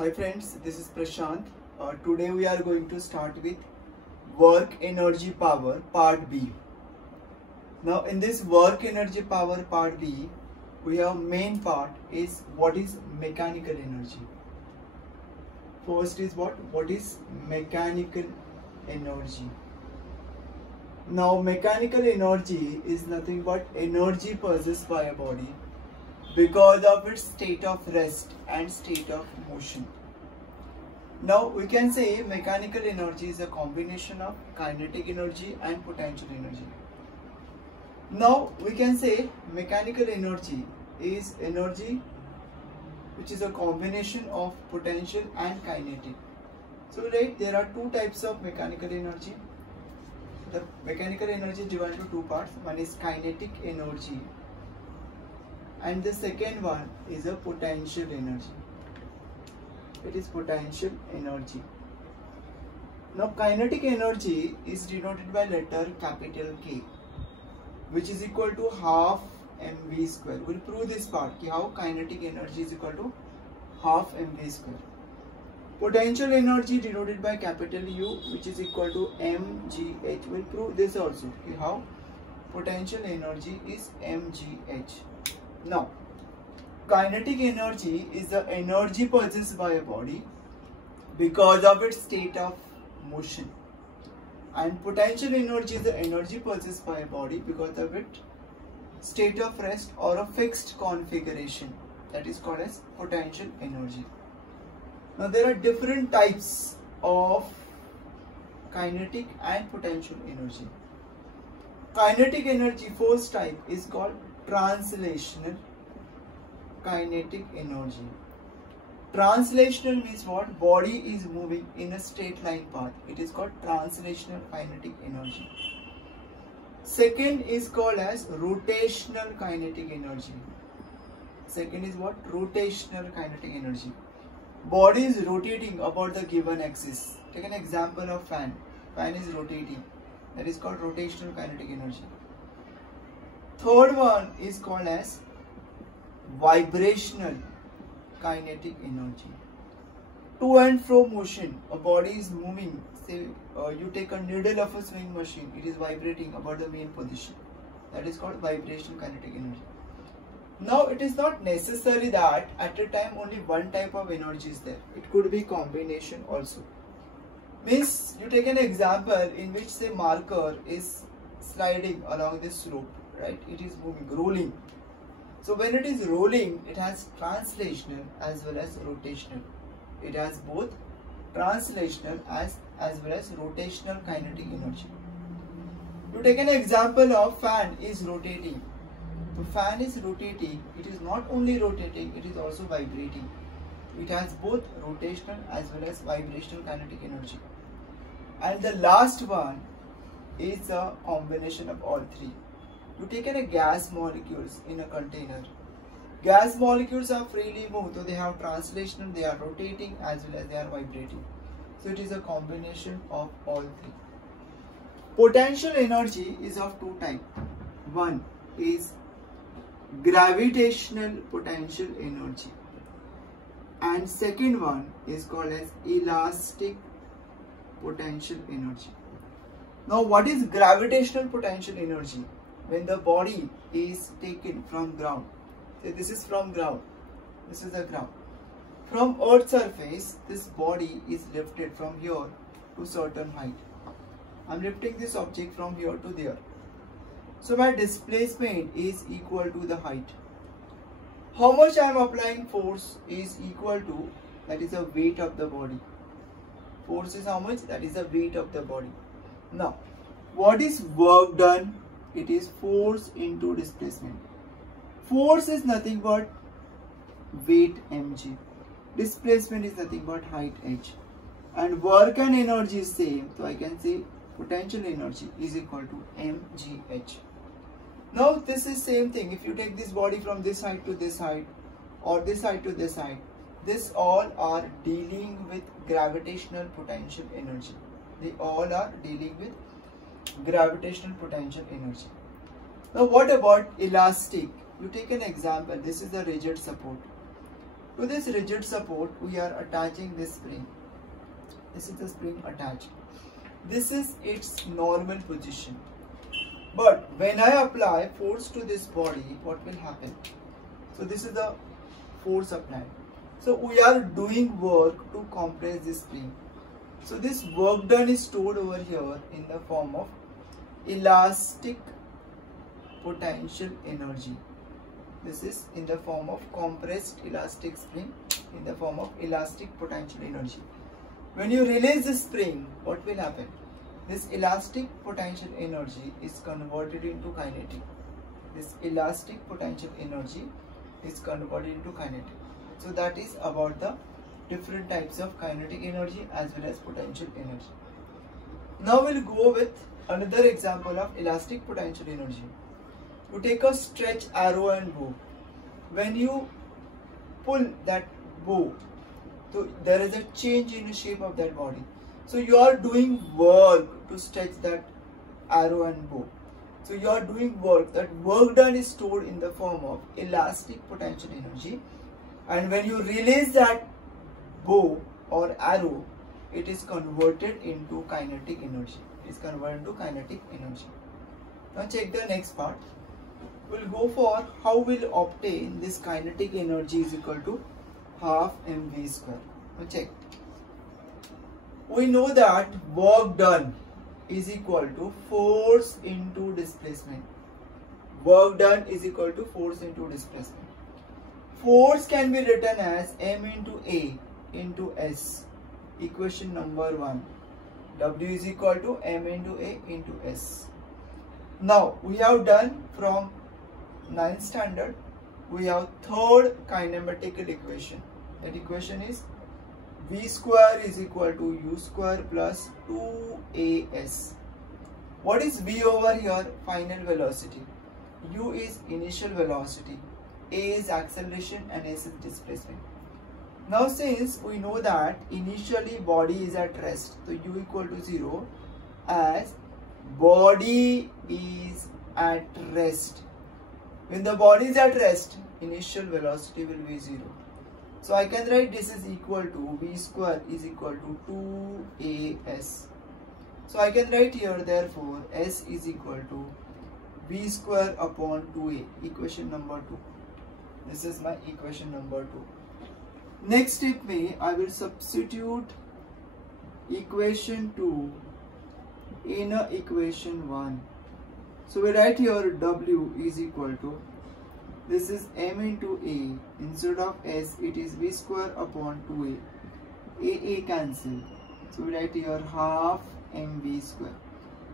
Hi friends, this is Prashant. Today we are going to start with work energy power part B. Now in this work energy power part B, we have main part is what is mechanical energy. First is what is mechanical energy. Now mechanical energy is nothing but energy possessed by a body because of its state of rest and state of motion. Now we can say mechanical energy is a combination of kinetic energy and potential energy. Now we can say mechanical energy is energy which is a combination of potential and kinetic. So there are two types of mechanical energy. The mechanical energy is divided into two parts. One is kinetic energy and the second one is a potential energy. It is potential energy. Now kinetic energy is denoted by letter capital K, which is equal to half mv square. We'll prove this part, how kinetic energy is equal to half mv square. Potential energy denoted by capital U, which is equal to mgh. We'll prove this also, how potential energy is mgh. Now, kinetic energy is the energy possessed by a body because of its state of motion, and potential energy is the energy possessed by a body because of its state of rest or a fixed configuration, that is called as potential energy. Now there are different types of kinetic and potential energy. Kinetic energy, first type is called translational kinetic energy. Translational means what? Body is moving in a straight line path. It is called translational kinetic energy. Second is called as rotational kinetic energy. Second is what? Rotational kinetic energy. Body is rotating about the given axis. Take an example of fan. Fan is rotating. That is called rotational kinetic energy. Third one is called as vibrational kinetic energy. To and fro motion. A body is moving. Say you take a needle of a sewing machine. It is vibrating about the main position. That is called vibrational kinetic energy. Now it is not necessary that at a time only one type of energy is there. It could be combination also. Means you take an example in which say marker is sliding along this slope, right? It is moving, rolling. So when it is rolling, it has translational as well as rotational. It has both translational as well as rotational kinetic energy. You take an example of fan is rotating. The fan is rotating. It is not only rotating, it is also vibrating. It has both rotational as well as vibrational kinetic energy. And the last one is a combination of all three. You take a gas molecules in a container. Gas molecules are freely moved, so they have translational, they are rotating as well as they are vibrating. So it is a combination of all three. Potential energy is of two types. One is gravitational potential energy and second one is called as elastic potential energy. Now what is gravitational potential energy? When the body is taken from ground, say this is from ground, this is the ground. From earth's surface, this body is lifted from here to certain height. I am lifting this object from here to there. So my displacement is equal to the height. How much I am applying force is equal to, that is the weight of the body. Force is how much? That is the weight of the body. Now, what is work done? It is force into displacement. Force is nothing but weight mg. Displacement is nothing but height h. And work and energy is same. So I can say potential energy is equal to mgh. Now this is same thing. If you take this body from this height to this height or this height to this height, this all are dealing with gravitational potential energy. They all are dealing with gravitational potential energy. Now what about elastic? You take an example. This is a rigid support. To this rigid support, we are attaching this spring. This is the spring attached. This is its normal position. But when I apply force to this body, what will happen? So this is the force applied. So we are doing work to compress this spring. So this work done is stored over here in the form of elastic potential energy. This is in the form of compressed elastic spring, in the form of elastic potential energy. When you release the spring, what will happen? This elastic potential energy is converted into kinetic. This elastic potential energy is converted into kinetic. So that is about the different types of kinetic energy as well as potential energy. Now we'll go with another example of elastic potential energy. You take a stretch arrow and bow. When you pull that bow, so there is a change in the shape of that body. So you are doing work to stretch that arrow and bow. So you are doing work. That work done is stored in the form of elastic potential energy. And when you release that bow or arrow, it is converted into kinetic energy. It is converted into kinetic energy. Now check the next part. We'll go for how we'll obtain this kinetic energy is equal to half mv square. Now check. We know that work done is equal to force into displacement. Work done is equal to force into displacement. Force can be written as m into a into s. Equation number 1. W is equal to m into a into s. Now we have done from 9th standard. We have third kinematical equation. That equation is v square is equal to u square plus 2as. What is v over here? Final velocity. U is initial velocity. A is acceleration and S is displacement. Now since we know that initially body is at rest, so U equal to 0, as body is at rest. When the body is at rest, initial velocity will be 0. So I can write this is equal to v square is equal to 2as. So I can write here therefore S is equal to v square upon 2a. Equation number 2. This is my equation number 2. Next step में I will substitute equation 2 in equation 1. So we write here W is equal to, this is m into a, instead of s it is v square upon 2a. A cancel. So we write here half mv square.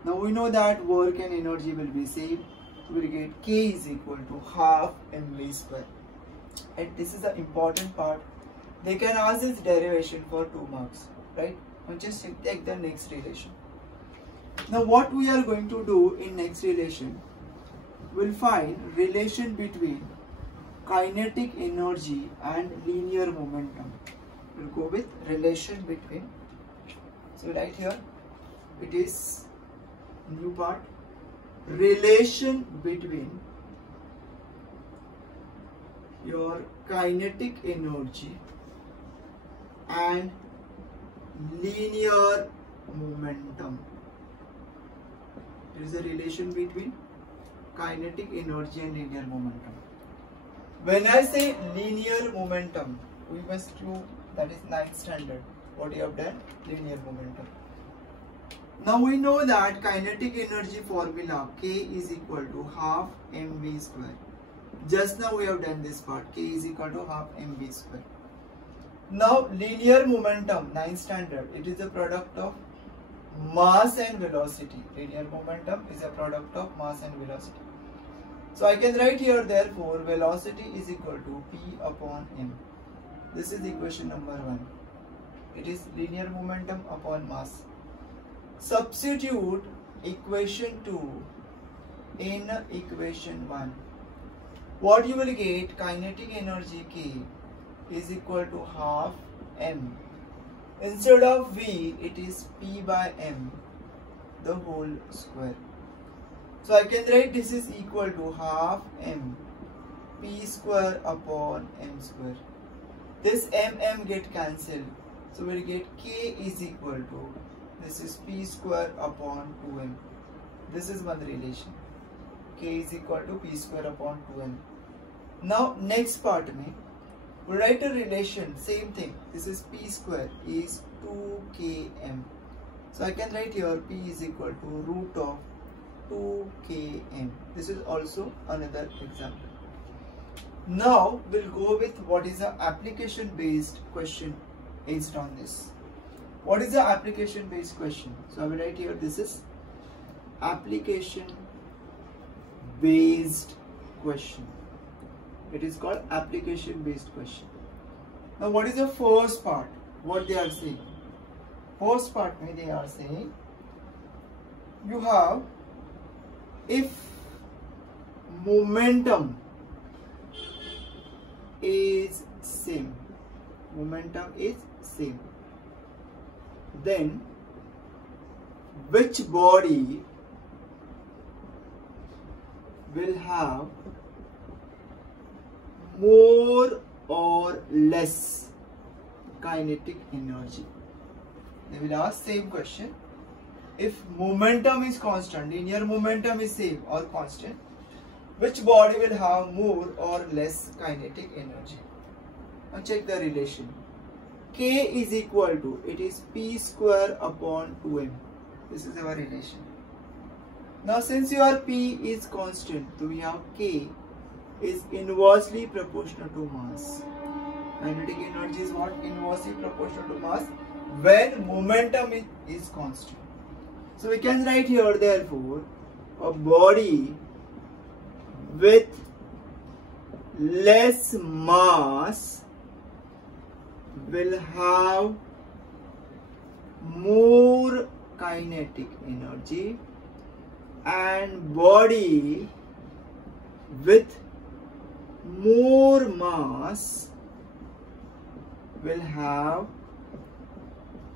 Now we know that work and energy will be same. So we get k is equal to half mv square. And this is the important part. They can ask this derivation for 2 marks, right? Now just take the next relation. Now what we are going to do in next relation, we'll find relation between kinetic energy and linear momentum. We'll go with relation between. So right here, it is new part. Relation between your kinetic energy and linear momentum. There is a relation between kinetic energy and linear momentum. When I say linear momentum, we must do, that is 9th standard. What you have done? Linear momentum. Now we know that kinetic energy formula K is equal to half mv square. Just now we have done this part. K is equal to half mv square. Now linear momentum, 9th standard, it is a product of mass and velocity. Linear momentum is a product of mass and velocity. So I can write here therefore velocity is equal to P upon m. This is equation number 1. It is linear momentum upon mass. Substitute equation 2 in equation 1. What you will get, kinetic energy K is equal to half m. Instead of V, it is P by m, the whole square. So I can write this is equal to half m P square upon m square. this m get cancelled. So we'll get K is equal to, this is P square upon 2m. This is one relation. K is equal to P square upon 2m. Now next part में we write a relation, same thing. This is P square is 2km. So I can write here P is equal to root of 2km. This is also another example. Now we'll go with what is the application based question based on this. What is the application based question? So I will write here, this is application based question. It is called application based question. Now what is the first part? What they are saying? First part they are saying you have, if momentum is same, then which body will have more or less kinetic energy? They will ask same question. If momentum is constant, linear momentum is same or constant, which body will have more or less kinetic energy? Now check the relation. K is equal to, it is P square upon 2m. This is our relation. Now since your P is constant, so we have K is inversely proportional to mass. Kinetic energy is what? Inversely proportional to mass when momentum is constant. So we can write here, therefore, a body with less mass will have more kinetic energy, and body with more mass will have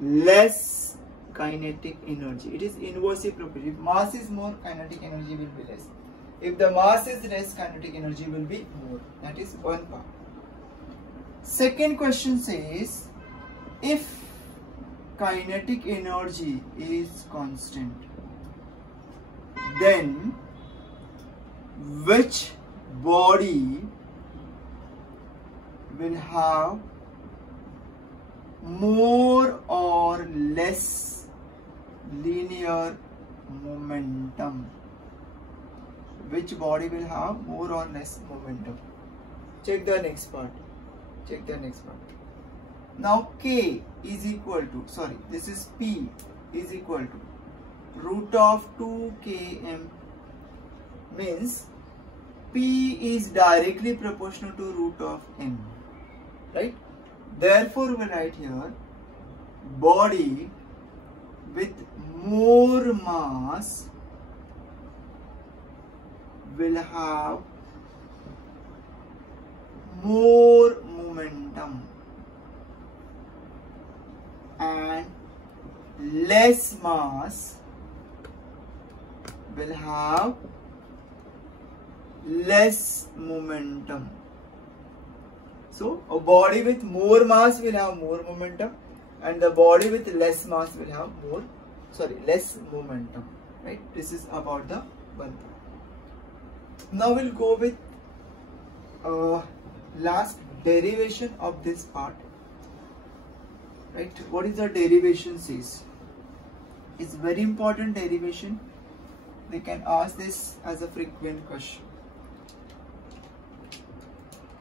less kinetic energy. It is inversely proportional. If mass is more, kinetic energy will be less. If the mass is less, kinetic energy will be more. That is one part. Second question says, if kinetic energy is constant, then which body will have more or less linear momentum? Which body will have more or less momentum? Check the next part. Now K is equal to, this is P is equal to root of 2km, means P is directly proportional to root of m, right? Therefore we write here, body with more mass will have more momentum, and less mass will have less momentum. So a body with more mass will have more momentum, and the body with less mass will have less momentum, right? This is about the one part. Now we'll go with last derivation of this part, right? What is the derivation says? It's very important derivation. They can ask this as a frequent question.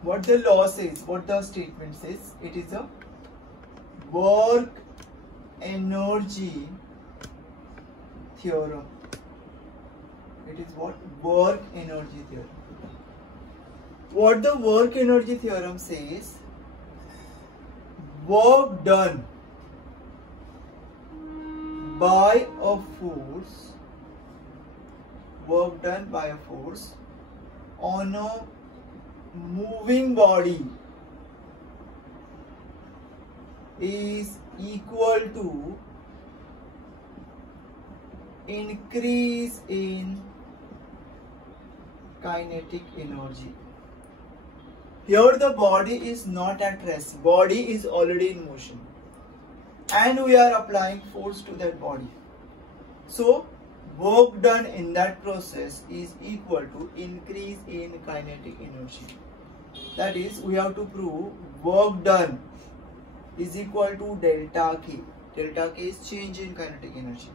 What the law says, what the statement says, it is a work energy theorem. It is what? Work energy theorem. What the work energy theorem says, work done by a force, on a moving body is equal to increase in kinetic energy. Here the body is not at rest, body is already in motion, and we are applying force to that body. So work done in that process is equal to increase in kinetic energy. That is, we have to prove work done is equal to delta K. Delta K is change in kinetic energy,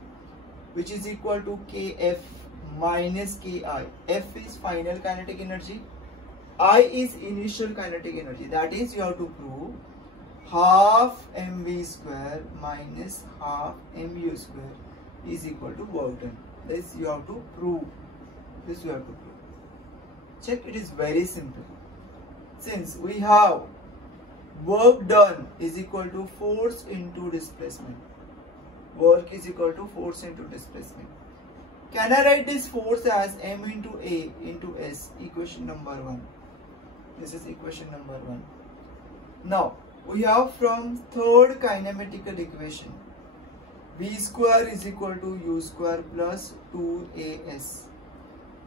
which is equal to Kf minus Ki. F is final kinetic energy, I is initial kinetic energy. That is, you have to prove half mv square minus half mu square is equal to work done. This you have to prove. Check, it is very simple. Since we have work done is equal to force into displacement. Work is equal to force into displacement. Can I write this force as m into A into S? Equation number 1. This is equation number 1. Now, we have from third kinematical equation, V square is equal to U square plus 2AS,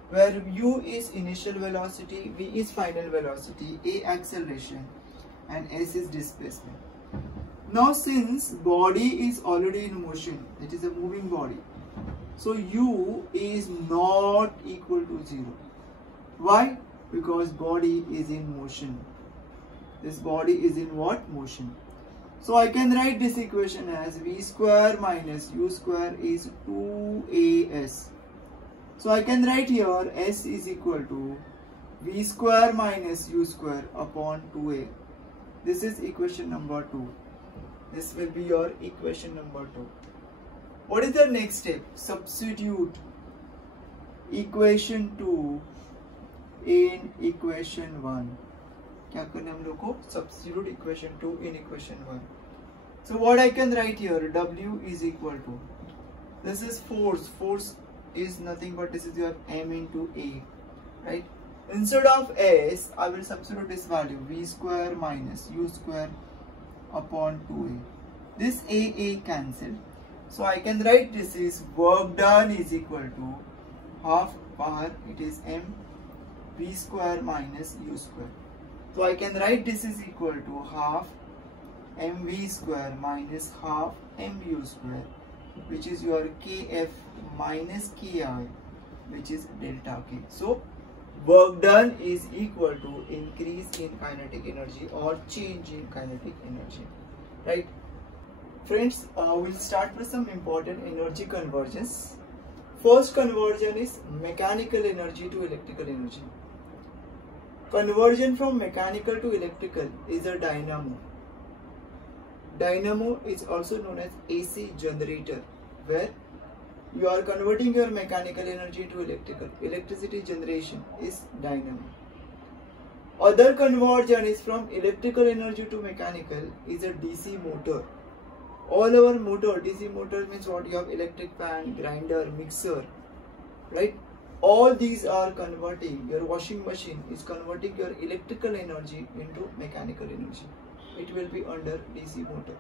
where U is initial velocity, V is final velocity, A acceleration, and S is displacement. Now, since body is already in motion, it is a moving body, so U is not equal to 0. Why? Because body is in motion. This body is in what? Motion. So I can write this equation as V square minus U square is 2AS. So I can write here S is equal to V square minus U square upon 2A. This is equation number 2. This will be your equation number 2. What is the next step? Substitute equation 2 in equation 1. क्या करना हम लोग को? Substitute equation 2 in equation 1. So what I can write here, W is equal to, this is force. Force is nothing but this is your m into A, right? Instead of S, I will substitute this value, V square minus U square upon 2A. This A cancelled. So I can write this is work done is equal to half power, it is m V square minus U square. So I can write this is equal to half mv square minus half mu square, which is your Kf minus Ki, which is delta K. So work done is equal to increase in kinetic energy or change in kinetic energy, right? Friends, we'll start with some important energy conversions. First conversion is mechanical energy to electrical energy. Conversion from mechanical to electrical is a dynamo. Dynamo is also known as AC generator, where you are converting your mechanical energy to electrical. Electricity generation is dynamo. Other conversion is from electrical energy to mechanical is a DC motor. All our motor, DC motor means what? You have electric fan, grinder, mixer, right? All these are converting, your washing machine is converting your electrical energy into mechanical energy. It will be under DC motor.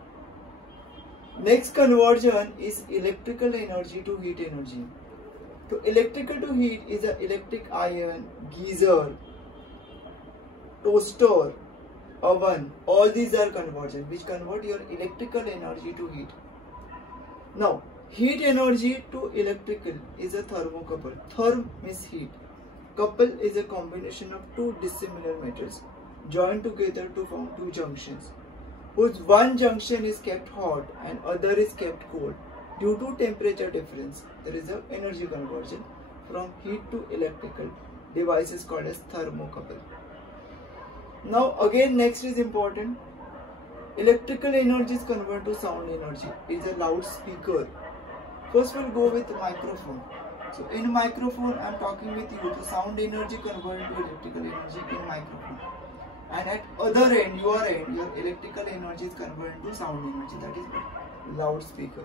Next conversion is electrical energy to heat energy. So electrical to heat is an electric iron, geyser, toaster, oven. All these are conversion which convert your electrical energy to heat. Now, heat energy to electrical is a thermocouple. Therm means heat. Couple is a combination of two dissimilar metals joined together to form two junctions, whose one junction is kept hot and other is kept cold. Due to temperature difference, there is an energy conversion from heat to electrical. Device is called as thermocouple. Now again, next is important. Electrical energy is converted to sound energy. It is a loudspeaker. First we'll go with microphone. So in microphone I am talking with you. The sound energy converted to electrical energy in microphone. And at other end, your electrical energy is converted to sound energy. That is loudspeaker.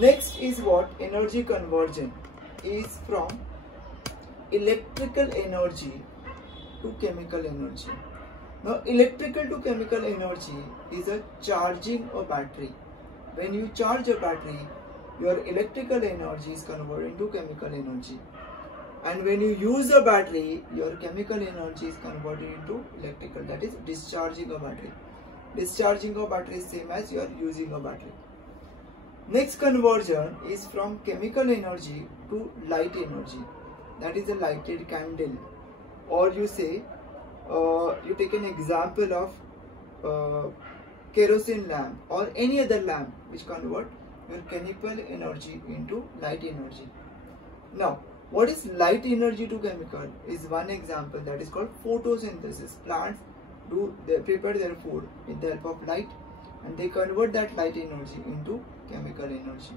Next is what? Energy conversion is from electrical energy to chemical energy. Now electrical to chemical energy is a charging a battery. When you charge a battery, your electrical energy is converted into chemical energy. And when you use a battery, your chemical energy is converted into electrical, that is discharging a battery. Discharging a battery is same as you are using a battery. Next conversion is from chemical energy to light energy, that is a lighted candle. Or you say, you take an example of kerosene lamp or any other lamp which convert your chemical energy into light energy. Now, what is light energy to chemical is one example, that is called photosynthesis. Plants they prepare their food with the help of light, and they convert that light energy into chemical energy.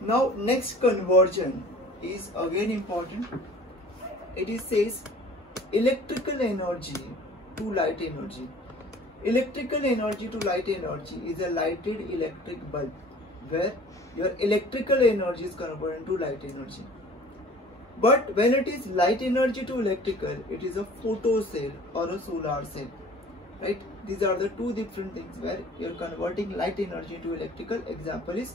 Now, next conversion is again important. It says electrical energy to light energy. Electrical energy to light energy is a lighted electric bulb where your electrical energy is converted into light energy. But when it is light energy to electrical, it is a photocell or a solar cell, right? These are the two different things where you are converting light energy to electrical. Example is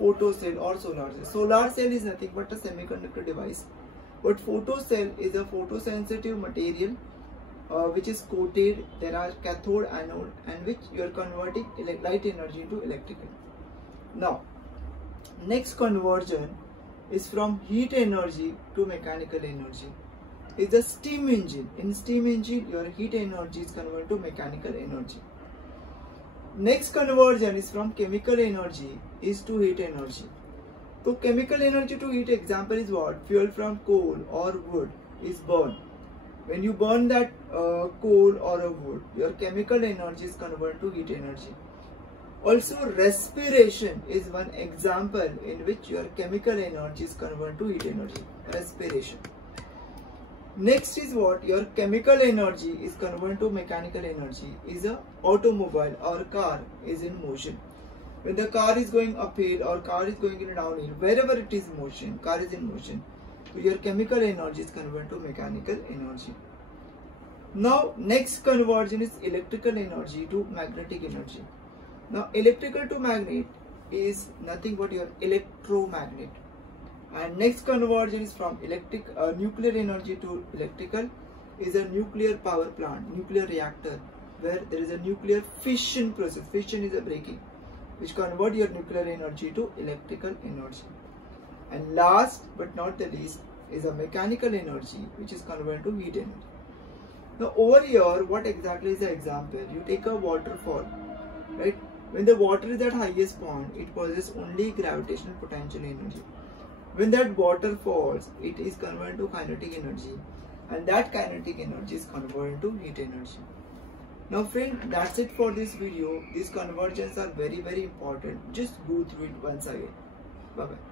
photocell or solar cell. Solar cell is nothing but a semiconductor device, but photocell is a photosensitive material which is coated. There are cathode, anode, and which you are converting light energy to electrical. Now, next conversion is from heat energy to mechanical energy. It's a steam engine. In steam engine, your heat energy is converted to mechanical energy. Next conversion is from chemical energy to heat energy. So chemical energy to heat example is what? Fuel from coal or wood is burned. When you burn that coal or a wood, your chemical energy is converted to heat energy. Also, respiration is one example in which your chemical energy is converted to heat energy. Respiration. Next is what? Your chemical energy is converted to mechanical energy. Is a automobile or car is in motion. When the car is going uphill or car is going in a downhill, wherever it is motion, car is in motion, so your chemical energy is converted to mechanical energy. Now, next conversion is electrical energy to magnetic energy. Now, electrical to magnet is nothing but your electromagnet. And next conversion is from nuclear energy to electrical is a nuclear power plant, nuclear reactor, where there is a nuclear fission process. Fission is a breaking, which convert your nuclear energy to electrical energy. And last but not the least is a mechanical energy, which is converted to heat energy. Now, over here, what exactly is the example? You take a waterfall, right? When the water is at highest point, it possesses only gravitational potential energy. When that water falls, it is converted to kinetic energy, and that kinetic energy is converted to heat energy. Now friend, that's it for this video. These conversions are very important. Just go through it once again. Bye bye.